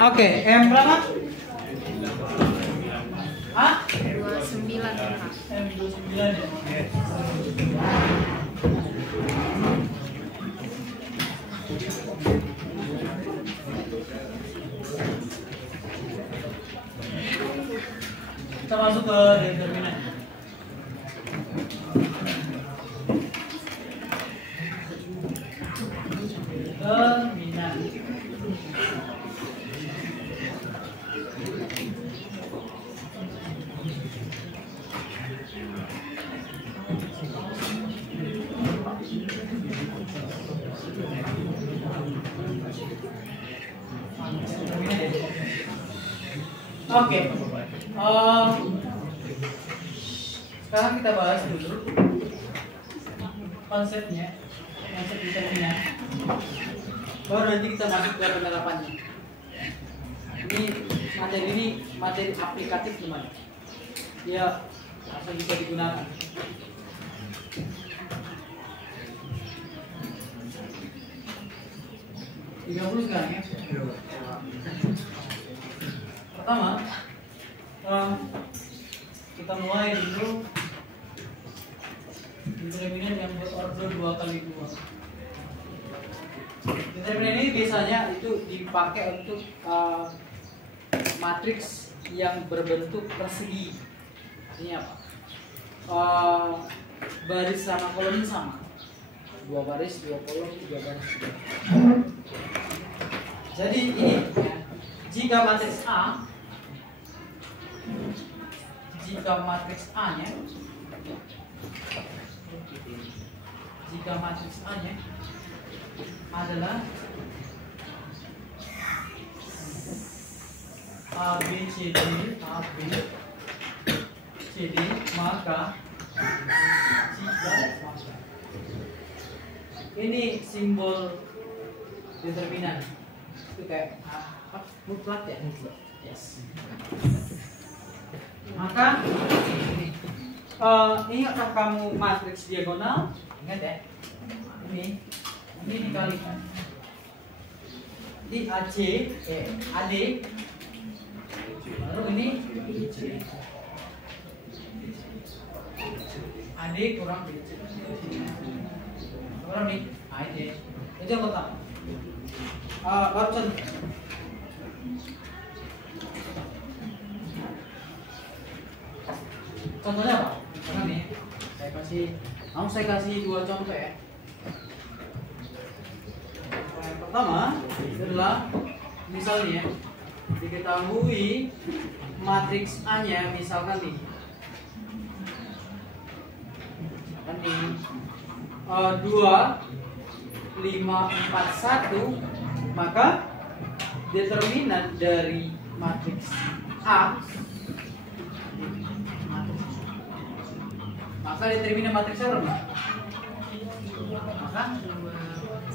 Oke, M berapa? Hah? 29 Kak. M 29 ya? Kita masuk ke determinan. Determinan. Oke. Sekarang kita bahas dulu konsepnya, konsep determinan. Baru nanti kita masuk ke penerapannya. Ini materi aplikatif teman. Ya, langsung bisa digunakan. Sekarang ya. Pertama, kita mulai dulu determinan yang berorder 2x2. Determinan ini biasanya itu dipakai untuk matriks yang berbentuk persegi. Artinya apa? Baris sama kolom sama. 2 baris, 2 kolom, 3 baris. Jadi ini ya, jika matriks A nya adalah A B C D, maka ini simbol determinan itu kayak mutlak ya, mutlak. Yes. Maka ingatkah kamu matriks diagonal? Ingat ya. Ini dikalikan di AC, AD, baru ini AD kurang BC. Kurang nih, AD. Itu yang pertama. Baru contoh. Contohnya apa? Misalkan nih, saya kasih 2 contoh ya. Yang pertama adalah misalnya diketahui matriks A-nya misalkan nih 2, 5, 4, 1, maka determinan dari matriks A, maka determinan matriks A berapa? Maka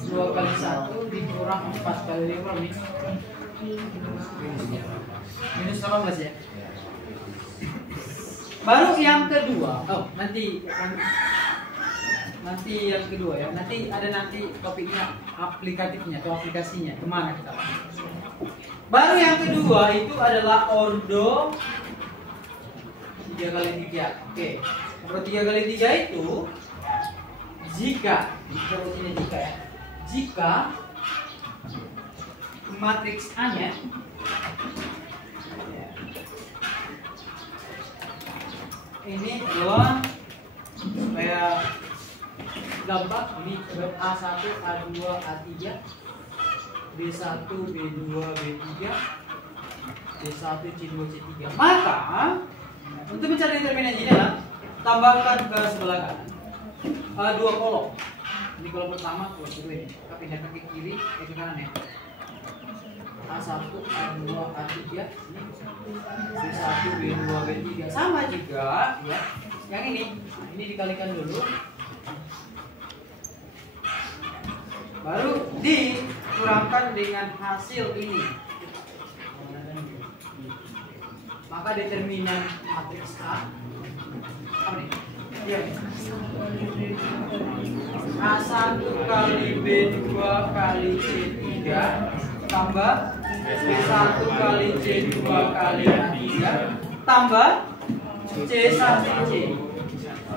2 kali 1 dikurang 4 kali 5 nih. Minus 18 ya. Baru yang kedua. Nanti yang kedua ya. Nanti ada topiknya aplikatifnya atau aplikasinya kemana kita. Baru yang kedua itu adalah ordo 3 kali 3. Oke. Ordo 3 kali 3 itu jika matriks A-nya ini adalah supaya gampang, ini A1, A2, A3, B1, B2, B3, C1, C2, C3. Maka untuk mencari determinan ini adalah tambahkan ke sebelah kanan 2 kolom. Ini kolom pertama, kolom kedua ini. Kita pindahkan ke kiri, ke kanan ya. A1, A2, A3, B1, B2, B3. Sama juga ya. Yang ini, ini dikalikan dulu. Baru dikurangkan dengan hasil ini. Maka determinan matriks A apa nih? Iya. A1 kali B2 kali C3 tambah B1 kali C2 kali A3 tambah C1C.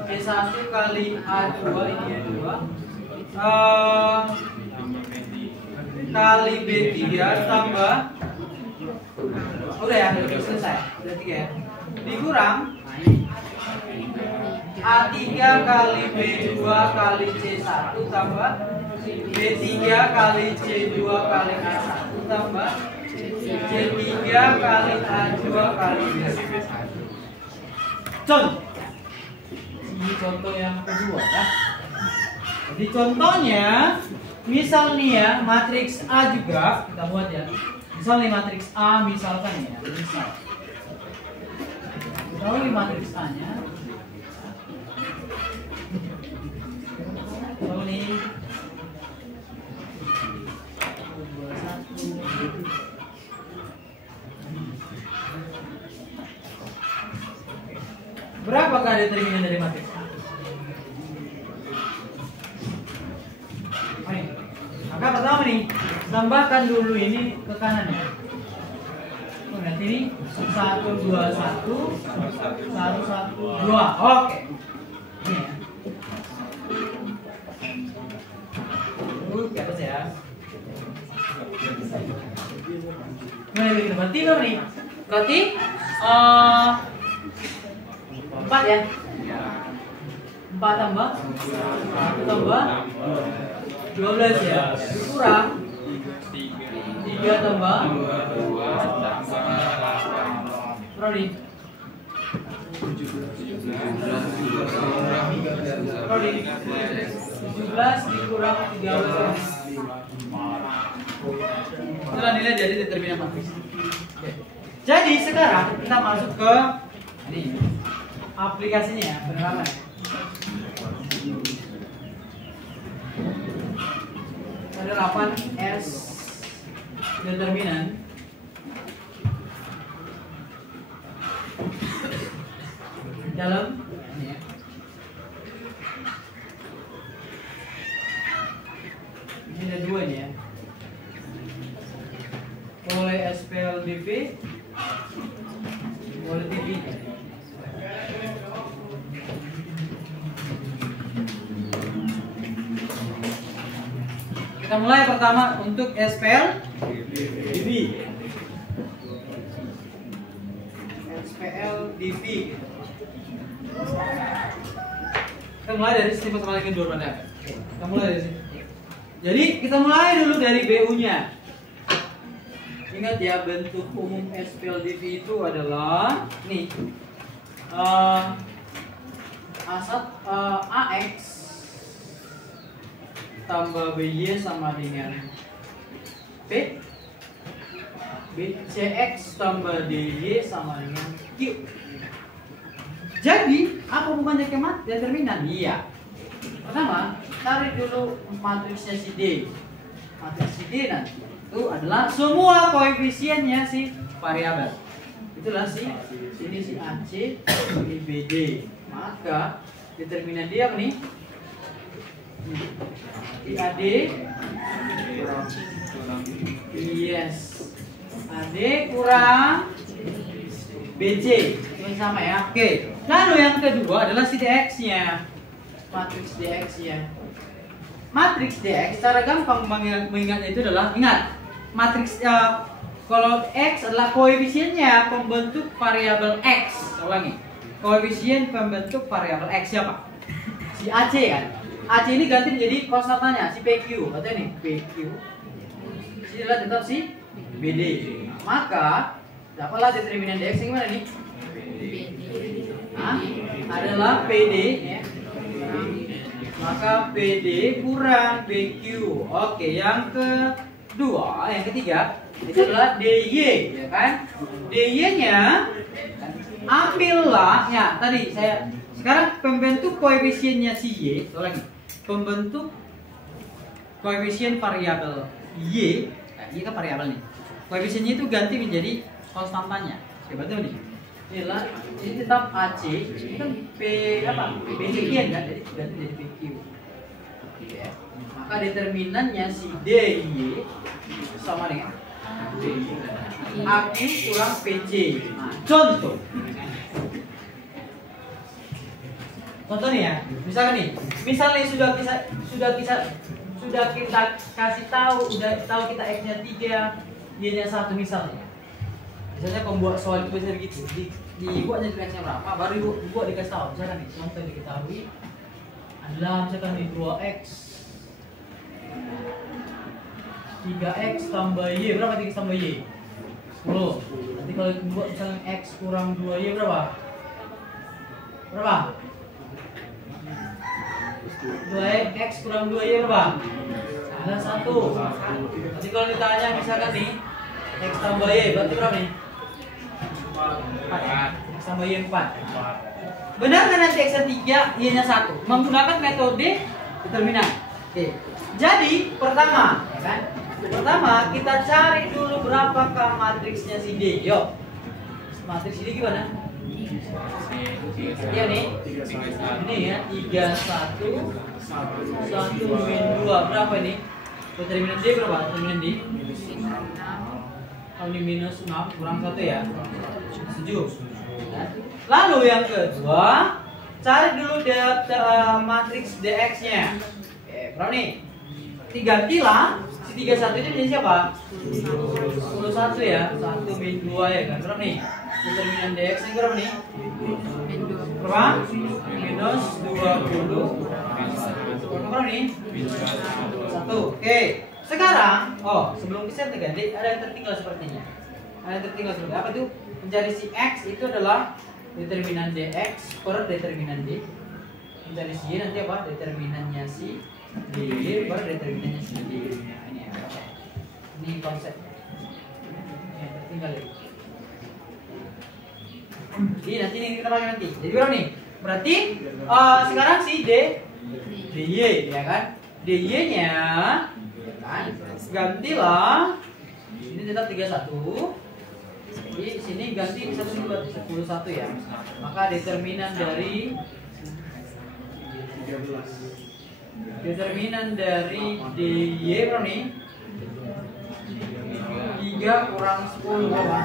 C1 kali A2 ini A2 kali B3 tambah udah ya, udah selesai. Udah 3 ya. Dikurang A3 kali B2 kali C1 tambah B3 kali C2 kali A1 tambah C3 kali A2 kali B1. Contoh. Ini contoh yang kedua ya. Jadi contohnya misal nih ya, matriks A juga kita buat ya. Misal nih matriks A misalkan ya, misal. Tahu nih matriks A-nya. Tahu nih. Berapakah determinan dari matriks A? Maka pertama nih, tambahkan dulu ini ke kanan ya. Berarti ini 1 2 1 1 1 2. Oke. Ini ya. Ke atas ya. Berarti berapa nih? Berarti 4 ya. 4 tambah 1 tambah 12 ya. Kurang 3 tambah berapa nih? 17 dikurang 13. Itulah nilai dari determinan matriks. Jadi sekarang kita masuk ke ini aplikasinya ya, penerapan ya. Penerapan S determinan dalam ini ya. Ini ada dua nih ya. Oleh SPL DV, oleh TV. Kita mulai pertama untuk SPL DV. SPL DV. Kita mulai dari sistem persamaan kedua pada. Kita mulai dari sini. Jadi kita mulai dulu dari BU-nya. Ingat ya, bentuk umum SPL DV itu adalah nih AX tambah BY sama dengan P, CX tambah DY sama dengan Q. Jadi apa hubungannya ke determinan? Iya. Pertama, tarik dulu matriksnya si D. Matriks si D nanti itu adalah semua koefisiennya si variabel. Itulah ini si AC, ini BD. Maka determinan dia apa nih? AD, yes, AD kurang BC, ini sama ya. Oke. Lalu yang kedua adalah si DX-nya, matriks DX-nya. Matriks DX cara gampang mengingatnya itu adalah ingat matriks kalau X adalah koefisiennya pembentuk variabel X. Ulangi, koefisien pembentuk variabel X siapa? Si AC kan. AC ini ganti menjadi konstantannya si PQ, katanya nih PQ. Sini adalah tetap si BD. Maka dapatlah determinan DX yang mana nih? Adalah PD ya. Maka PD kurang PQ. Oke, yang kedua, yang ketiga itu adalah DY, ya kan? DY-nya ambillah ya tadi saya sekarang pembentuk koefisiennya si Y, lagi pembentuk koefisien variabel Y, Y kan variabel nih. Koefisiennya itu ganti menjadi konstantanya. Siapa tahu nih? Inilah ini tetap AC, ini kan P apa? P sekian kan? Jadi ganti jadi PQ. gitu ya. Maka determinannya si DY sama dengan AQ kurang PC. Nah, contoh nih ya, misalnya sudah kita kasih tahu, udah tahu kita X-nya 3, Y-nya 1 misalnya. Misalnya pembuat soal itu bisa begitu, dibuatnya X-nya berapa, baru dibuat dikasih tahu. Misalkan nih, contoh diketahui adalah misalkan di 2X 3X tambah Y, berapa 3X tambah Y? 10. Nanti kalau dibuat misalnya X kurang 2Y berapa? 2X kurang 2Y berapa? Ada 1. Nanti kalau ditanya misalkan nih X tambah Y berarti berapa nih? 4. X tambah Y 4. Benar kan nanti X nya 3, Y nya 1 menggunakan metode determinan. Oke. Jadi pertama, ya kan? Pertama kita cari dulu berapakah matriksnya si D. Yuk. Matriks D gimana? Ya nih. Ini ya 3 1 1 min 2 berapa ini? Determinan D berapa? Determinan D. Kalau ini minus 6 kurang 1 ya. 7. Lalu yang kedua, cari dulu matriks DX-nya. Oke, berapa nih? Digantilah si 31 ini menjadi siapa? 11 ya. 1 min 2 ya kan. Berapa nih? Determinan DX ini berapa nih? Berapa? Minus 20. Berapa nih? 1. Oke. Sekarang, sebelum bisa diganti ada yang tertinggal sepertinya. Apa tuh? Mencari si X itu adalah determinan DX per determinan D. Mencari si Y nanti apa? Determinannya si DY per determinannya si D. Nah, ini ya. Ini konsepnya. Yang tertinggal ini. Jadi nanti ini kita pakai nanti. Jadi berapa nih? Berarti sekarang si DY ya kan? DY-nya kan? Gantilah. Ini tetap 31. Jadi sini ganti 11 ya. Maka determinan dari DY berapa nih? 3 kurang 10 berapa?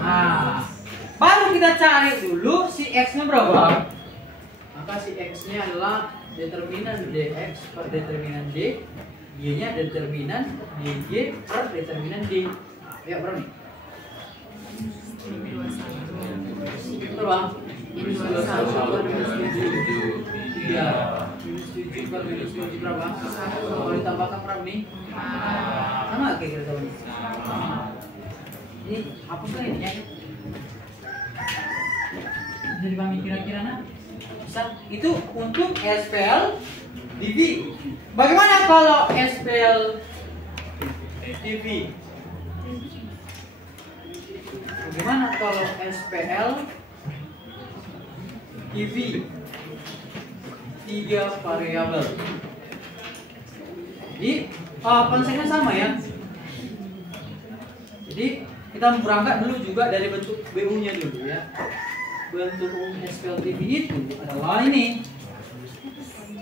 Nah, baru kita cari dulu si X-nya berapa? Maka si X-nya adalah determinan DX per determinan D, Y-nya determinan DY per determinan D. Ya, berapa nih? Betul bang? Minus 21 per minus 7. 3 minus 7 per minus 7 berapa? Kalau ditambahkan berapa nih? Sama kayak kita tahu nih. Ini hapuslah ini ya. Jadi bang kira-kira bisa itu untuk SPL DV. Bagaimana kalau SPL DV? Bagaimana kalau SPL DV? 3 variabel. Jadi konsepnya sama ya. Jadi kita berangkat dulu juga dari bentuk BU-nya dulu ya. Bentuk SPL DV itu adalah ini.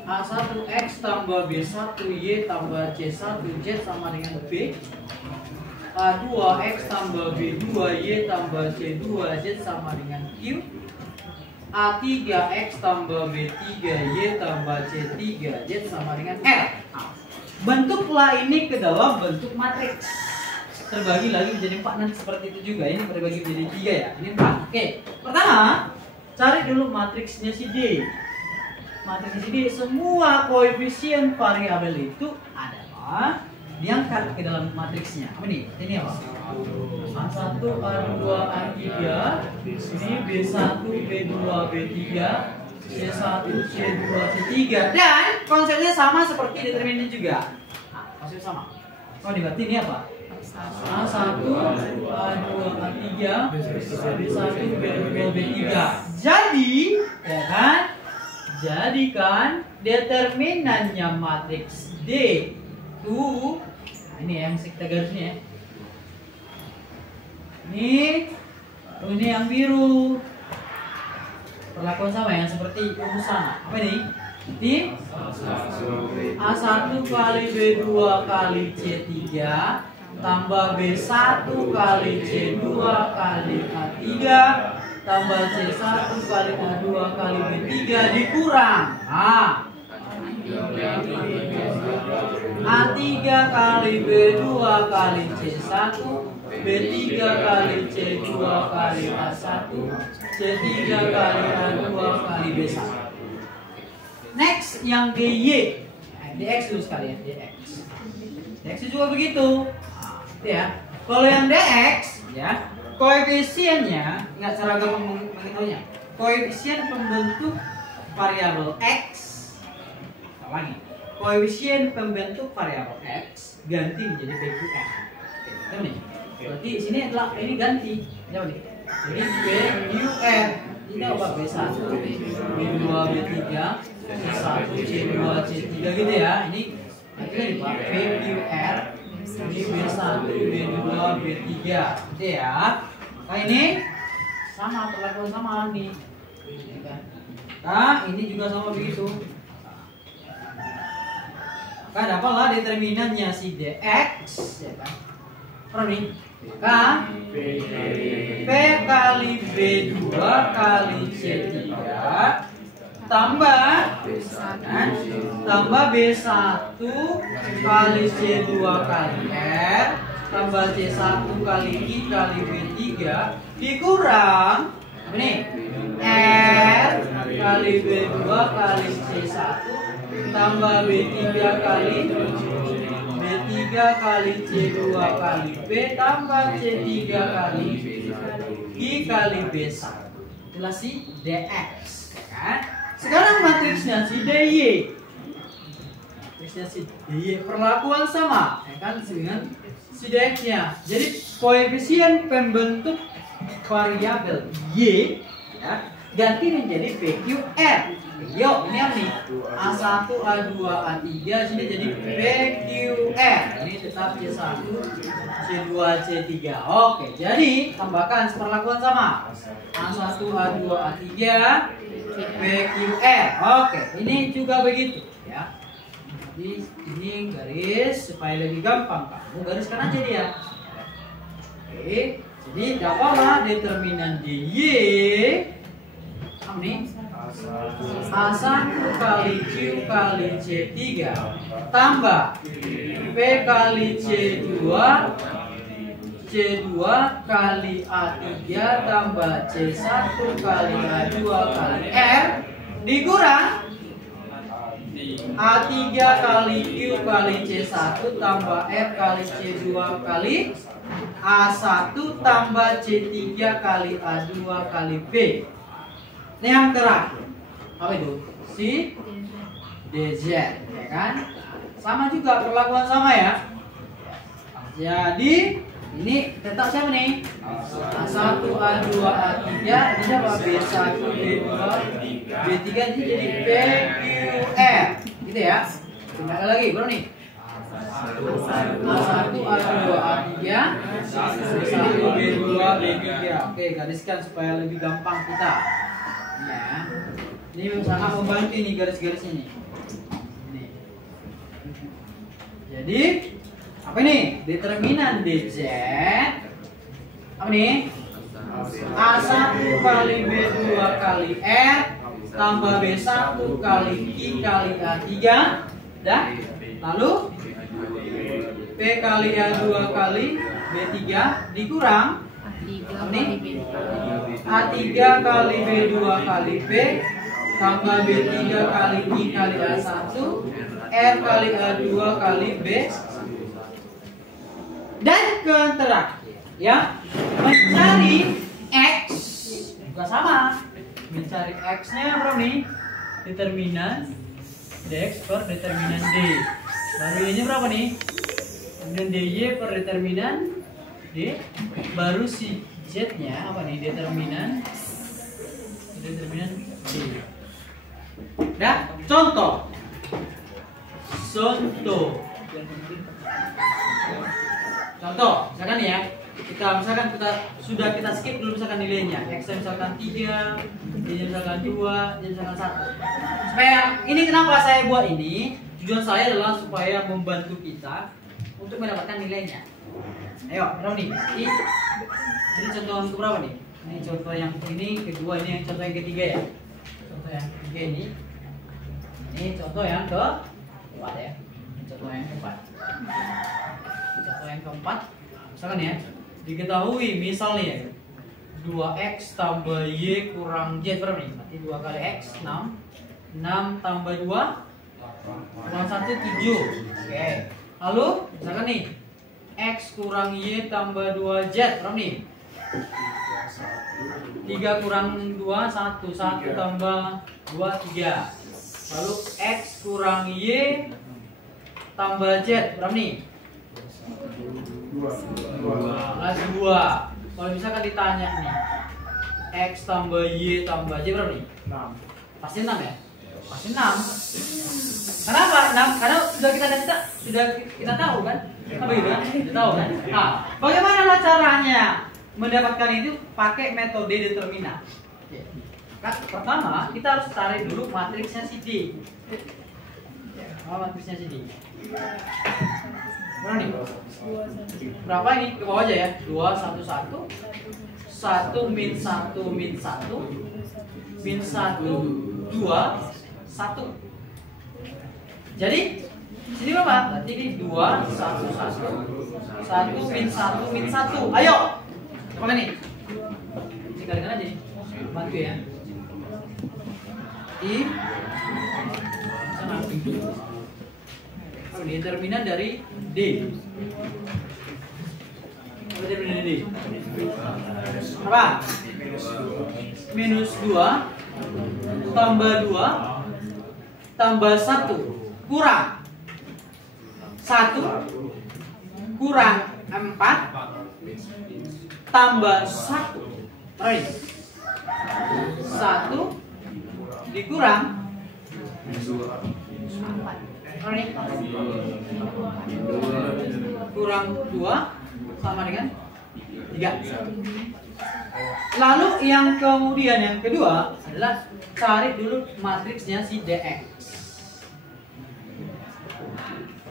A1X tambah B1Y tambah C1Z sama dengan B. A2X tambah B2Y tambah C2Z sama dengan Q. A3X tambah B3Y tambah C3Z sama dengan R. Bentuklah ini ke dalam bentuk matriks. Terbagi lagi menjadi 4 nanti seperti itu juga. Ini terbagi menjadi 3 ya. Ini 4. Oke. Pertama, cari dulu matriksnya si D. Matriksnya si D, semua koefisien variabel itu adalah diangkat ke dalam matriksnya. Apa nih? Ini apa? A1, A2, A3, ini B1, B2, B3, C1, C2, C3. Dan konsepnya sama seperti determinan juga. Nah, konsepnya sama. Oh, berarti ini apa? A1, A2, A3, B1, B2, B3. Jadi, ya kan? Jadikan determinannya matriks D itu, nah ini yang kita garisnya ya. Ini yang biru. Perlakuan sama yang seperti rumusan. Apa ini? Berarti A1 kali B2 kali C3 tambah B1 kali C2 kali A3 tambah C1 kali A2 kali B3 dikurang A3 kali B2 kali C1 B3 kali C2 kali A1 C3 kali A2 kali B1. Next yang DY, DX dulu sekalian, DX. DX juga begitu. Ya. Kalau yang DX ya, koefisiennya nggak seragam menghitungannya. Koefisien pembentuk variabel X. Lagi. Koefisien pembentuk variabel X ganti menjadi PQR. Oke, nih. Berarti sini adalah ini ganti. Jawab nih. Jadi PQR ini apa? B1, B2, B3, C1, C2, C3 gitu ya. Ini akhirnya Pak PQR ini B1, B2, B3 gitu ya. Nah ini sama, perlakuan sama nih. Nah ini juga sama begitu. Maka dapatlah determinannya si DX ya kan. Perlu nih P kali B2 kali C3 tambah B1 kali C2 kali R tambah C1 kali I kali B3 dikurang apa nih? R kali B2 kali C1 tambah B3 kali C2 kali B tambah C3 kali I kali B1 adalah si DX kan? Sekarang matriksnya si DY. Matriksnya si DY perlakuan sama ya kan dengan si DX-nya. Jadi koefisien pembentuk variabel Y ya, ganti menjadi PQR. Yuk, ini apa nih? A1, A2, A3 sini jadi PQR. Ini tetap C1, C2, C3. Oke, jadi tambahkan perlakuan sama. A1, A2, A3 PQR. Oke, ini juga begitu ya. Jadi ini garis supaya lebih gampang. Kamu gariskan aja dia. Oke, jadi dapatlah determinan DY. Apa nih? A1 kali Q kali C3 tambah P kali C2 kali A3 tambah C1 kali A2 kali R dikurang A3 kali Q kali C1 tambah R kali C2 kali A1 tambah C3 kali A2 kali B. Ini yang terakhir apa itu? Si DZ ya kan? Sama juga perlakuan sama ya. Jadi ini tetap siapa nih? A1, A2, A3 ini siapa? B1, B2, B3 ini jadi PQR gitu ya. Coba lagi baru nih A1, A2, A3 B1, B2, B3. Oke, gariskan supaya lebih gampang kita ya. Ini sangat membantu nih garis-garisnya nih. Ini. Jadi apa nih? Determinan DZ apa nih? A1 kali B2 kali R tambah B1 kali I kali A3 dah. Lalu P kali A2 kali B3 dikurang A3 kali B2 kali B tambah B3 kali I kali A1 R kali A2 kali B dan ke terakhir ya, mencari X juga sama, mencari X-nya berapa nih? Determinan DX per determinan D. Baru Y-nya berapa nih? Kemudian DY per determinan D. Baru si Z-nya apa nih? Determinan D. Dah, contoh. Contoh, misalkan ya, misalkan kita sudah skip dulu misalkan nilainya. X misalkan 3, Y misalkan 2, Y misalkan 1. Supaya ini kenapa saya buat ini? Tujuan saya adalah supaya membantu kita untuk mendapatkan nilainya. Ayo, berapa nih? Ini contoh yang berapa nih? Ini contoh yang ini, kedua ini contoh yang ketiga ya. Contoh yang ketiga ini. Ini contoh yang keempat ya. Ini contoh yang keempat. Contoh yang keempat. Misalkan ya, diketahui misalnya ya, 2x tambah y kurang z berapa nih? Berarti 2 kali x 6. 6 tambah 2 kurang 1 7. Oke. Lalu misalkan nih x kurang y tambah 2z berapa nih? 3 kurang 2 1. 1 tambah 2 3. Lalu x kurang y tambah z berapa nih? 2. Kalau misalkan ditanya nih x tambah y tambah z berapa nih? 6. Pasti 6 ya? Pasti 6. Kenapa 6? Karena sudah kita tahu kan? Apa gitu kan? Kita tahu kan? Nah, bagaimana caranya mendapatkan itu? Pakai metode determinan. Pertama, kita harus cari dulu matriksnya si D. Matriksnya si D. Berapa nih? Berapa ini? Ke bawah aja ya. 2 1 1. 1 min 1 min 1 min 1 2 1. Jadi sini berapa? Berarti ini 2 1 1 1 min 1 min 1. Ayo. Coba nih. Ini kalian aja nih. Bantu ya. Sama ini determinan dari D. Apa determinan D? Apa? Minus 2 tambah 2 tambah 1 kurang 1 kurang 4 tambah 1. Right. 1 dikurang 4. Kurang 2 sama dengan 3. Lalu yang kemudian yang kedua adalah cari dulu matriksnya si DX.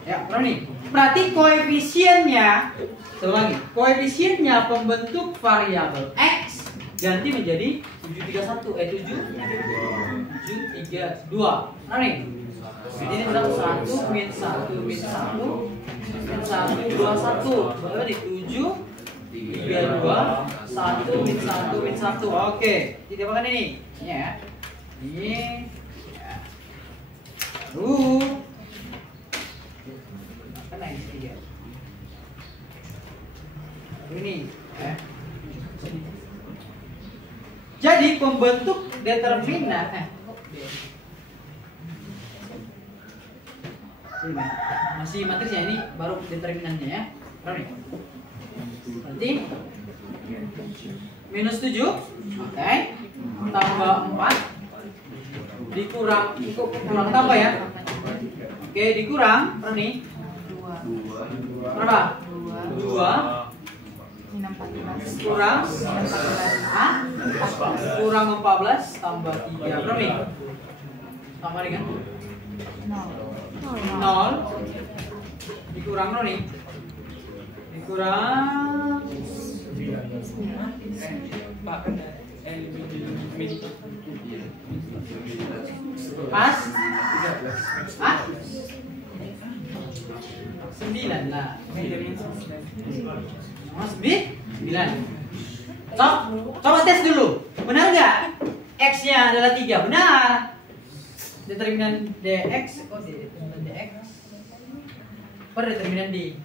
Ya, berapa nih? Berarti koefisiennya, satu lagi, koefisiennya pembentuk variabel X ganti menjadi 732. Berapa nih? Jadi ini udah 1 min 1 min 1 min 1 2 1. Berapa nih? 7 3 2 1 min 1 min 1. Oke, tidak makan ini. Ya. Ini. Ya. Kena ini dia. Ini. Ya. Jadi pembentuk determinan masih matriksnya ini baru determinannya ya. Berapa nih? Berarti minus 7, oke, tambah 4 dikurang tambah ya. Oke, dikurang berapa nih? 2. Berapa? 2 kurang kurang 14 tambah 3 berapa nih? Tambah dengan 0 dikurang 0 nih, dikurang pas 9 lah. Mas B 9. Coba tes dulu. Benar nggak? X-nya adalah 3. Benar. Determinan DX. Oh, determinan DX. Per determinan D.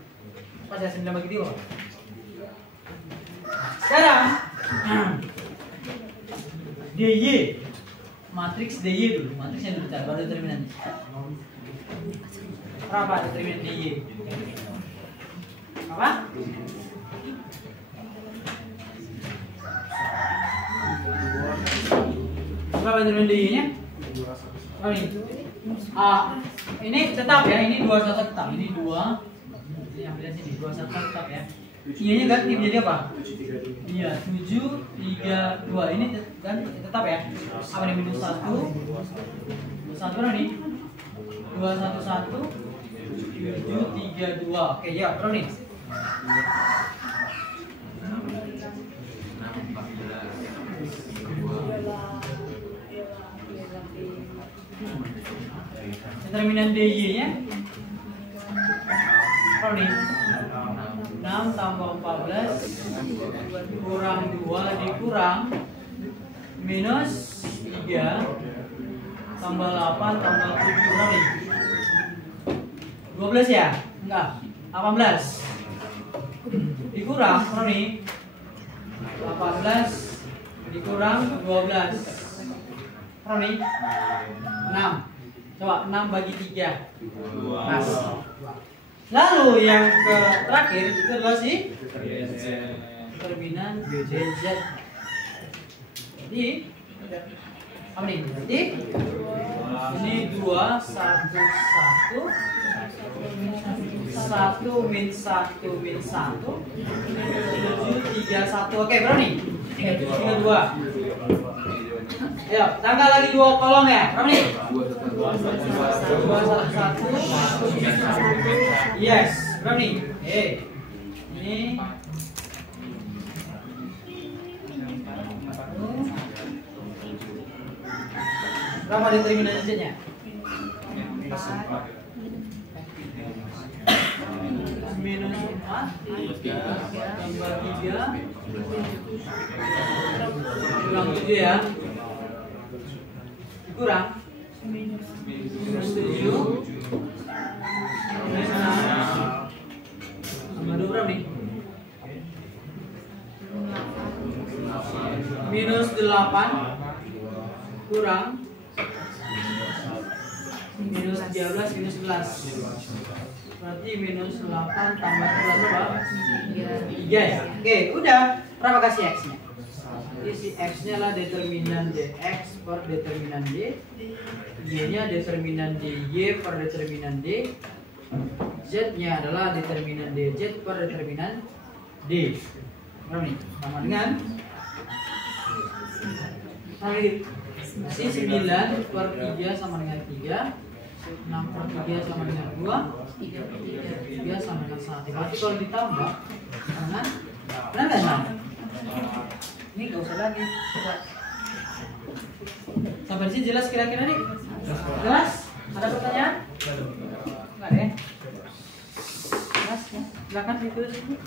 Pas saya 9 bagi 2. Sekarang DY. Matriks DY dulu. Matriks yang dulu cari baru determinan. Berapa determinan DY? Apa? Berapa determinan DY-nya? Oh, ini tetap ya, ini 21 tetap, ini 2. Ini ambil sini 21 tetap ya. Iya ganti menjadi apa? Iya 7, 3, 2 ini kan tetap ya. Apa nih minus 1? Minus 1 berapa nih? 2, 1, 1 7, 3, 2. Oke ya berapa nih? Determinan DY nya berapa nih? 6 tambah 14 kurang 2 dikurang minus 3 tambah 8 tambah 7 berapa nih? 12 ya? Enggak, 18 dikurang berapa nih? 18 dikurang 12 berapa nih? 6. Coba 6 bagi 3 Mas. Lalu yang terakhir itu adalah si determinan DZ. Jadi apa nih? Jadi ini 2, 1, 1 1 min 1 min 1 7, 3, 1. Oke berapa nih? 3, 2. Ayo tanggal lagi 2 kolom ya. Berapa nih? 2, 1, 1. Yes, berapa nih? Ini berapa determinan Z-nya? Minus 4 tambah 3 kurang 7 ya. Kurang minus 7 minus 6 tambah 2 berapa nih? Minus 8 kurang minus 13 minus 11 berarti minus 8 tambah 11 berapa? 3 ya. Oke udah berapa kasih X-nya? Si X-nya lah determinan DX per determinan D, Y-nya determinan DY per determinan D, Z-nya adalah determinan DZ per determinan D. Berapa nih? Sama dengan si 9 per 3 sama dengan 3, 6 per 3 sama dengan 2, 3 sama dengan 1. Berarti kalau ditambah dengan benar nggak sama? Ini gak usah lagi. Sampai sini jelas kira-kira nih? Jelas? Ada pertanyaan? Enggak deh. Jelas ya. Silakan ditulis ini.